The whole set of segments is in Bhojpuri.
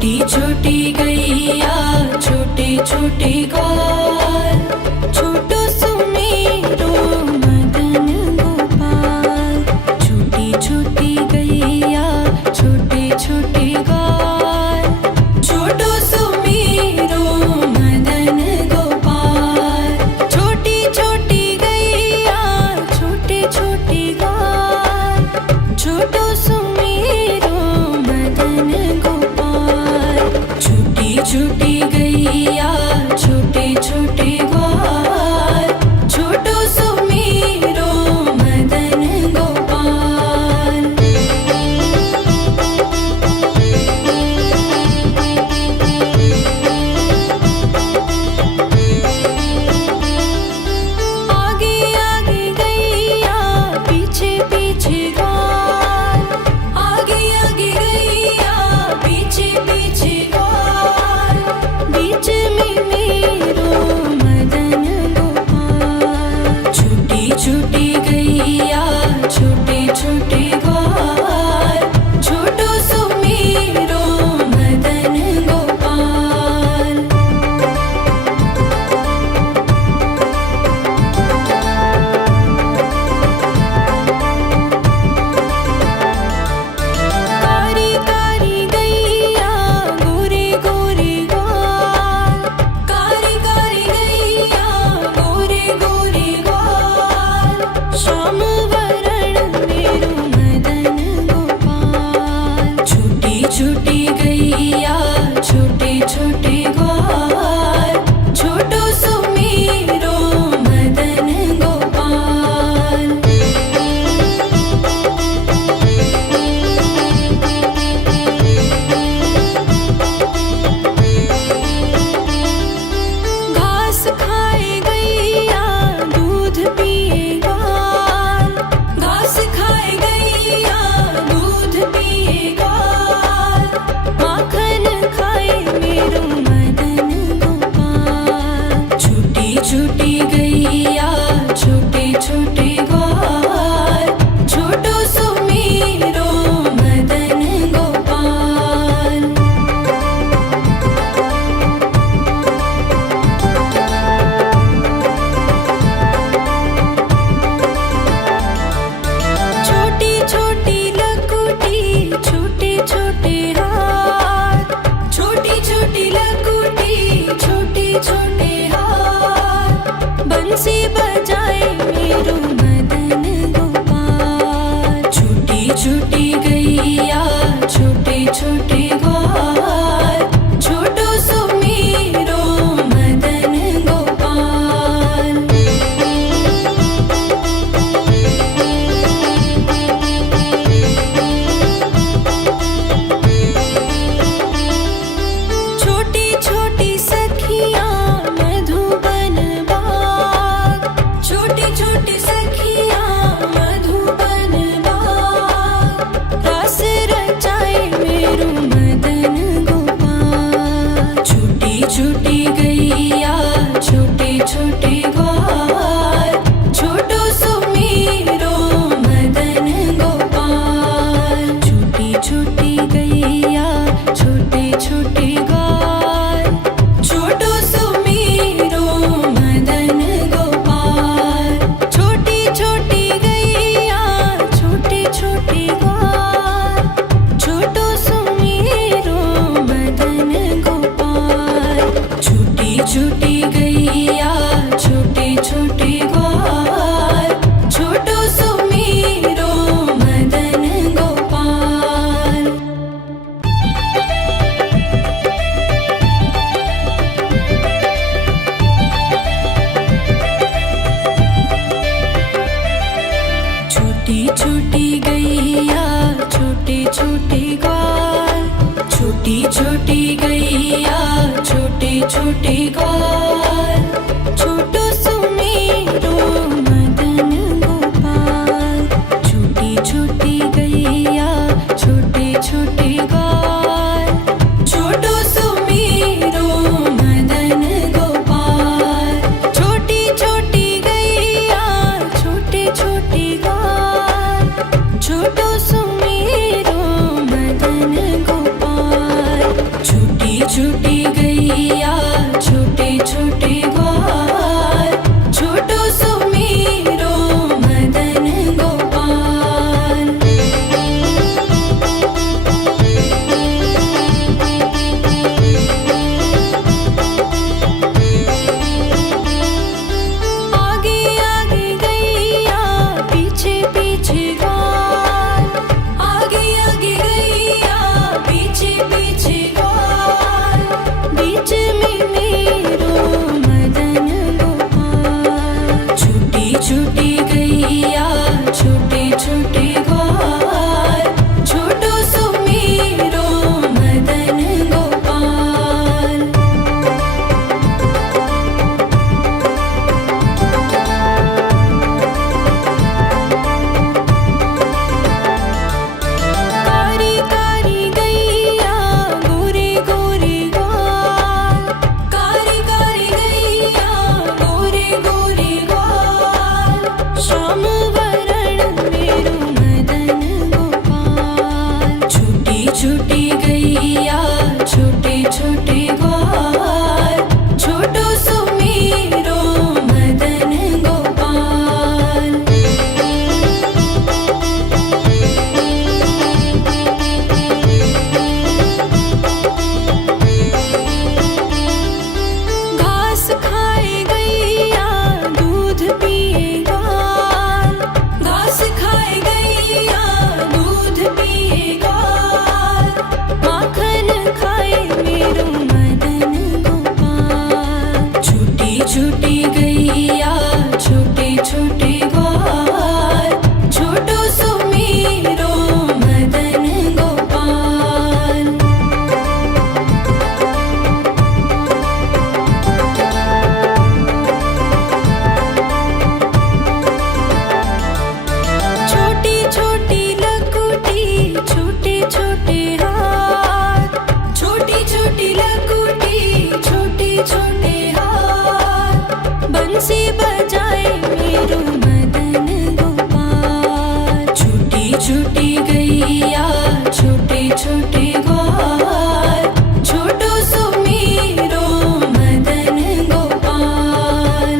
छोटी छोटी गैया छोटे छोटे ग्वाल, छोटो सुमेरो मदन गोपाल। छोटी छोटी गैया छोटे छोटे ग्वाल, छोटो सुमेरो मदन गोपाल। छोटी छोटी गैया छोटे छोटे ग्वाल, छोटो सुमेरो मदन गोपाल। छोटी छोटी गैया छोटे छोटे ग्वाल, छोटो सुमेरो मदन गोपाल। आगे आगे गैया पीछे पीछे ग्वाल, आगे आगे गैया पीछे पीछे ग्वाल। बीच में मेरो मदन गोपाल। छोटी छोटी गैया छोटे छोटे ग्वाल, छोटो सुमेरो मदन गोपाल। कारी कारी गैया गोरे गोरे ग्वाल, कारी कारी गैया गोरे गोरे ग्वाल। श्याम वरण मेरो मदन गोपाल। छोटी छोटी गैया छोटे छोटे ग्वाल, छोटो सुमेरो मदन गोपाल। घास खाए गैया दूध पिए ग्वाल, घास खाए गैया दूध पिए ग्वाल। माखन खाए मेरो मदन गोपाल। छोटी छोटी गैया छोटे छोटे ग्वाल, छोटो सुमेरो मदन गोपाल। छोटी छोटी लकुटी छोटे छोटे हाथ, छोटी छोटी लकुटी छोटे छोटे हाथ। बंसी बजाए मेरो मदन गोपाल। छोटी छोटी गैया छोटे छोटे ग्वाल, छोटो सुमेरो मदन गोपाल। छोटी छोटी सखियाँ मधुबन बाग, छोटी छोटी सखियाँ मधुबन बाग। रास रचाए मेरो मदन गोपाल। छोटी छोटी गैया छोटे छोटे ग्वाल, छोटो सुमेरो मदन गोपाल। छोटी छोटी गैया छोटे छोटे ग्वाल, छोटो सुमेरो मदन गोपाल। छोटी छोटी गैया छोटे छोटे ग्वाल, छोटो सुमेरो मदन गोपाल। छोटी छोटी गैया छोटे छोटे ग्वाल, छोटो सुमेरो मदन गोपाल। छोटी छोटी गैया छोटे छोटे ग्वाल, छोटी छोटी गैया छोटे छोटे ग्वाल, छोटो सुमेरो मदन गोपाल। छोटी छोटी गैया छोटे छोटे ग्वाल, छोटो सुमेरो मदन गोपाल। छोटी छोटी गैया छोटे छोटे ग्वाल, छोटो सुमेरो मदन गोपाल। छूटी गैया छोटे छोटे ग्वाल छोटो सुमेरो मदन गोपाल। आगे आगे गैया पीछे पीछे ग्वाल आगे आगे गैया पीछे पीछे ग्वाल बीच में मेरो मदन गोपाल। छूटी छूटी गैया छोटे छोटे ग्वाल छोटो सुमेरो मदन गोपाल। कारी कारी गैया गोरे गोरे ग्वाल कारी कारी गैया गोरे गोरे ग्वाल श्याम वरण मेरो मदन गोपाल। छूटी छूटी गैया छोटे छोटे ग्वाल छोटो सुमेरो मदन गोपाल। घास खाए गैया दूध पिए ग्वाल घास खाए गैया दूध पिए ग्वाल माखन खाए मेरो मदन गोपाल। छूटी छूटी गैया छोटे छोटे ग्वाल छोटो सुमेरो मदन गोपाल। छोटी छोटी लकुटी छोटे छोटे हाथ छोटी छोटी लकुटी छोटे छोटे हाथ बंसी बजाए मेरो मदन गोपाल। छूटी छूटी गैया छोटे छोटे ग्वाल छोटो सुमेरो मदन गोपाल।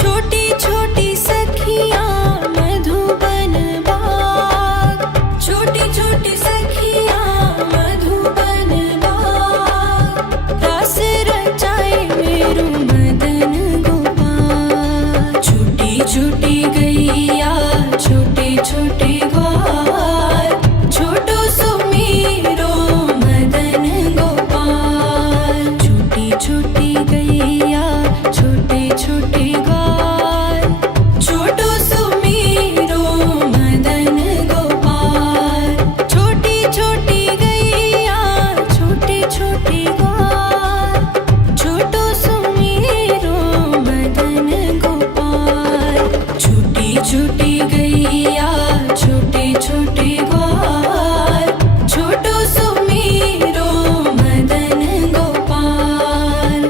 छोटी छोटी सखियाँ मधुबन बाग छोटी छोटी सखियाँ मधुबन बाग रस रचाए मेरो मदन गोपाल। छूटी छूटी गैया छोटे छोटे ग्वाल छोटो सुमेरो मदन गोपाल। छूटी छूटी गैया छोटे छोटे ग्वाल छोटो सुमेरो मदन गोपाल। छोटी छोटी गैया छोटे छोटे ग्वाल छोटो सुमेरो मदन गोपाल। छूटी छूटी गैया छोटे छोटे ग्वाल छोटो सुमेरो मदन गोपाल।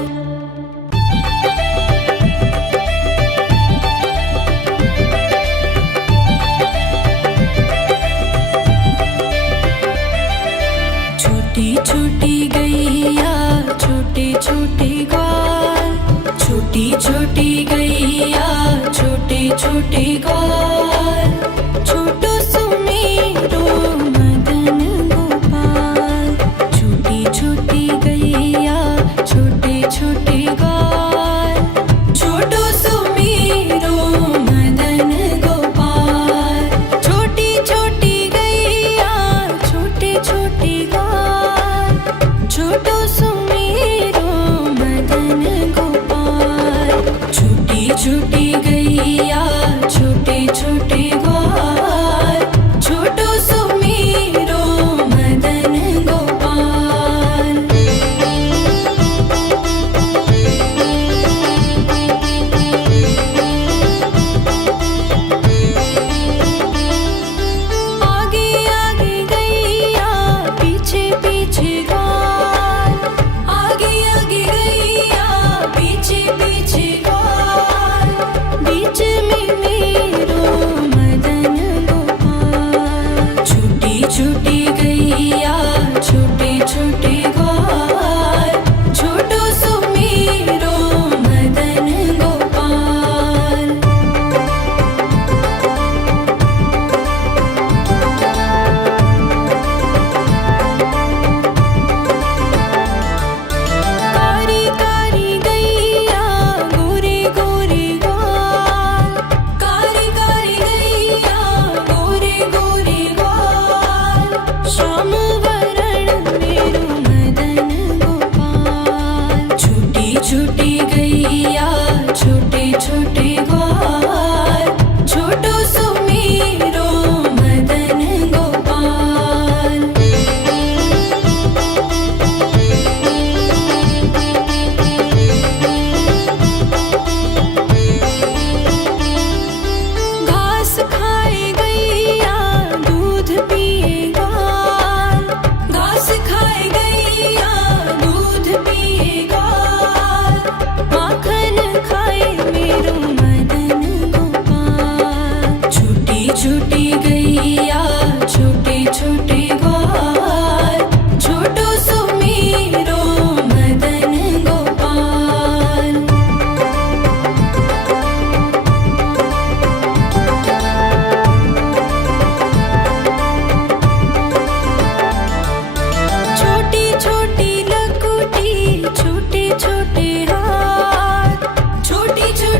छोटी छोटी गैया छोटे छोटे ग्वाल छोटी छोटी गैया छोटे छोटे ग्वाल छोटो सुमेरो मदन गोपाल। छोटी छोटी गैया छोटे छोटे ग्वाल छोटो सुमेरो मदन गोपाल। छोटी छोटी गैया छोटे छोटे ग्वाल छोटो सुमेरो मदन गोपाल। छूटी छूटी गैया छोटे छोटे ग्वाल छोटो सुमेरो मदन गोपाल। आगे आगे गैया पीछे पीछे ग्वाल आगे आगे गैया पीछे पीछे ग्वाल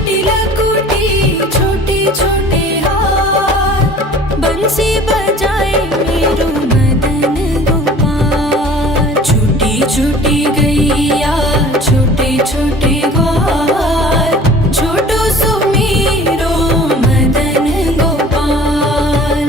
छोटी लकुटी छोटे छोटे हाथ बंसी बजाए मेरो मदन गोपाल। छोटी छोटी गैया छोटे छोटे ग्वाल छोटो सो मेरो मदन गोपाल।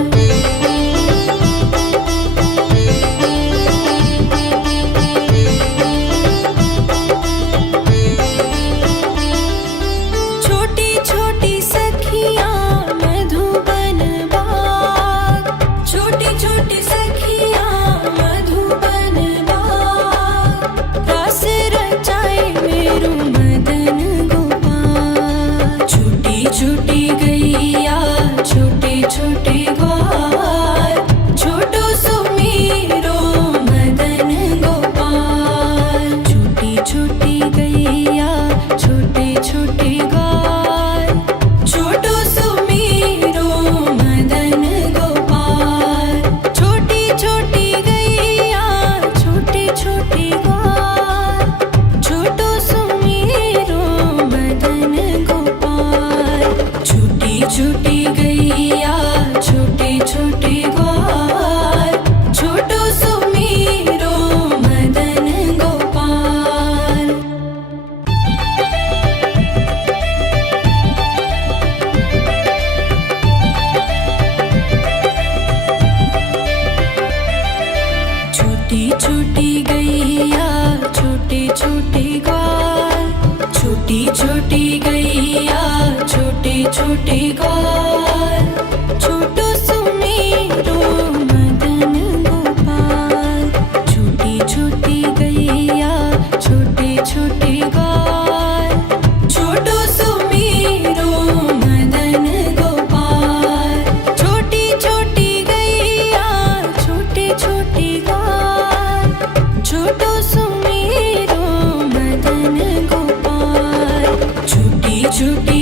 छोटी छोटी सखियाँ मधुबन बाग छोटी छोटी सखियाँ मधुबन बाग रास रचाए मेरो मदन गोपाल। छोटी छोटी गैया छोटे छोटे ग्वाल छोटो सो मेरो मदन गोपाल। छोटी छोटी गैया छोटे छोटे ग्वाल छोटो सो मेरो मदन गोपाल। छोटी छोटी गैया छोटे छोटे ग्वाल छोटो सो मेरो मदन गोपाल। छोटी छोटी गैया छोटे छोटे ग्वाल छोटो सो मेरो मदन गोपाल। छोटी छोटी गैया छोटे छोटे ग्वाल छोटी छोटी गैया छोटे छोटे ग्वाल छोटो सो मेरो मदन गोपाल। छोटी छोटी गैया छोटे छोटे ग्वाल छोटो सो मेरो मदन गोपाल। छोटी छोटी गैया छोटे छोटे ग्वाल छोटो सो मेरो मदन गोपाल। छोटी छोटी